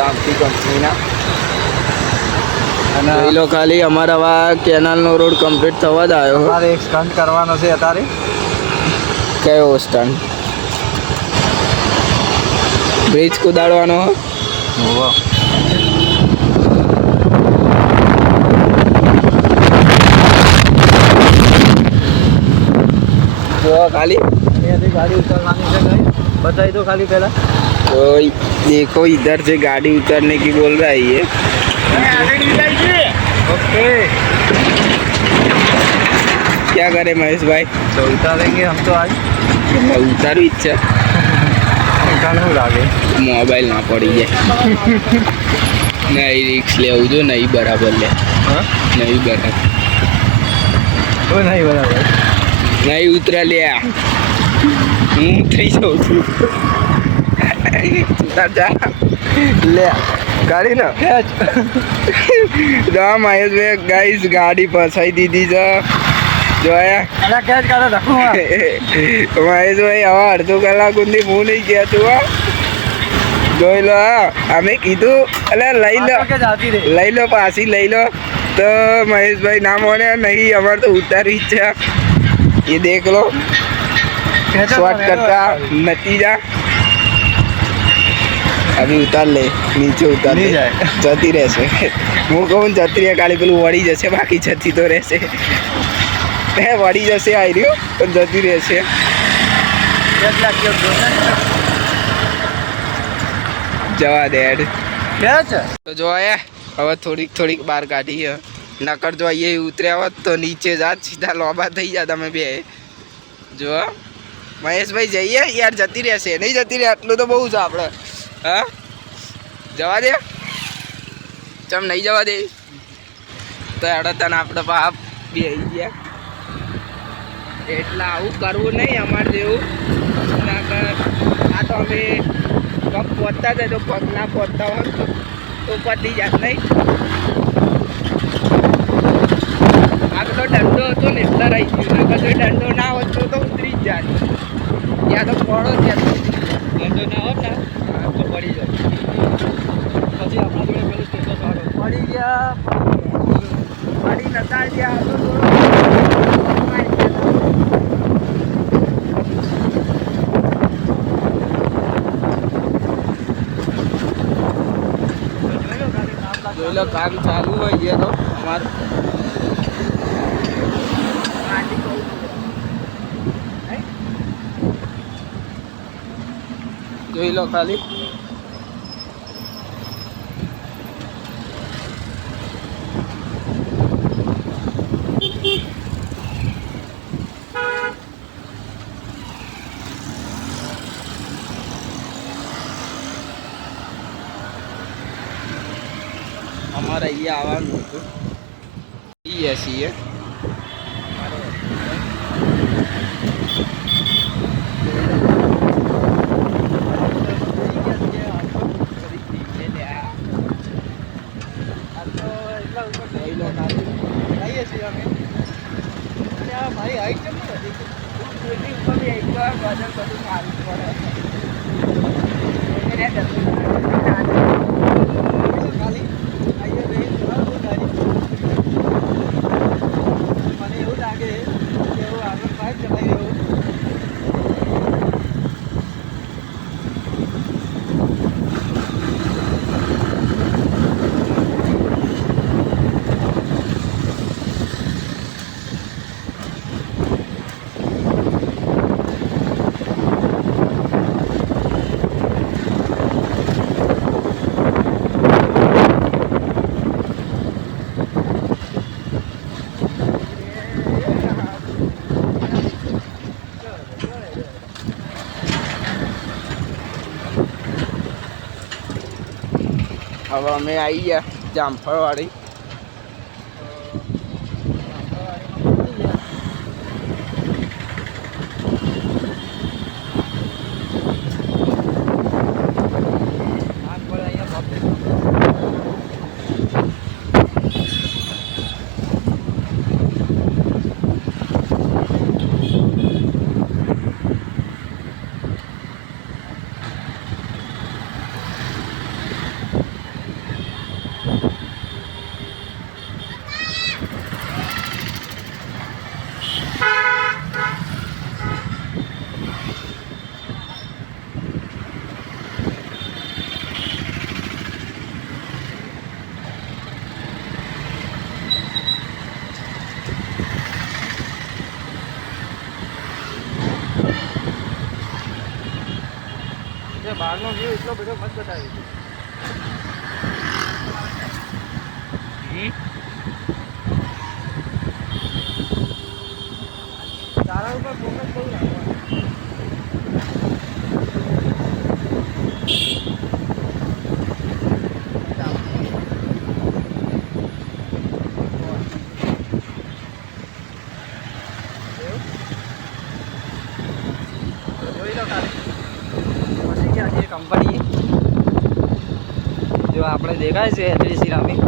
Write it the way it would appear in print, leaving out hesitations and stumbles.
કામથી કંપનીના અને એ લોકો ખાલી અમારા કેનાલનો રોડ કમ્પ્લીટ થવા જ આવ્યો. અમારે એક સ્ટન્ટ કરવાનો છે અત્યારે. કયો સ્ટન્ટ? બ્રિજ કુદાડવાનો. જો ખાલી અહીંયાથી ગાડી ઉતરવાની છે કઈ बताई दो खाली पहला. तो देखो इधर से गाड़ी उतरने की बोल रहा है ये. ओके क्या करे महेश भाई? तो उतारेंगे हम तो आज. ઉતારવી જ છે. ઉતારવું લાગે મોબાઈલ ના પડી જાય. નહીં રિક્સ લેવું જો નહીં બરાબર લે. નહીં બરાબર તો નહીં બરાબર નહીં ઉતરા લે. હું ઉતરી જાઉં છું. ઉતાર જા લે ગાડી ને જો મહેશભાઈ ગાઈસ ગાડી ફસાઈ દીધી છે. જોયા મહેશભાઈ હવે અડધો કલાક સુધી હું નહીં ગયા તું. જોઈ લો અમે કીધું એટલે લઈ લો પાછી લઈ લો તો મહેશભાઈ ના મોને નહીં અમારે તો ઉતારવી જ છે. એ દેખ લો શોર્ટ કરતા નથી જા. અભી ઉતાર લે નીચે ઉતાર લે જતી રહેશે. હું કહું જતી રહે કાલે પેલું વળી જશે બાકી જતી તો રહેશે. વળી જશે આવી રહ્યું પણ જતી રહેશે. જવા દે તો જોયા હવે થોડીક બહાર કાઢી. નકર જો અહીંયા ઉતર્યા હોત તો નીચે જાત સીધા લોબા થઈ જાય. તમે બે જો મહેશભાઈ જઈએ યાર જતી રહેશે નહીં જતી રહે આટલું તો બહુ છે આપણે. હા જવા દે ચમ નહીં જવા દે તો એડો તને આપણે બાપ બે આવી ગયા. એટલે આવું કરવું નહીં અમારે જેવું. આ તો અમે પગ પહોંચતા જાય તો પગ ના પહોંચતા હોય તો પતી જાત નહીં. આગળ દંડો હતો ને એટલા રહી ગયું. પછી દંડો ના હોત તો ઉતરી જ જાય. ત્યાં તો પડો ત્યાં દંડો ના હોત ને તો પડી જાય. પછી આપણા જોડે પેલું સ્ટેશન વાળો પડી ગયા પડી નતા ગયા તો જોઈ લો કામ ચાલુ હોય છે તો અમારું જોઈ લો ખાલી. અમારે અહીંયા આવવાનું હતું છીએ. હવે અમે આવી ગયા જામફળવાળી. બહારનો વ્યૂ એટલો બધો મસ્ત બતાવ્યો છે. તારા ઉપર ફોકસ બહુ રાખવાનું. જોઈ લો ખાલી પછી કે આ જે કંપની જો આપણે દેખાય છે એચડીસી નામની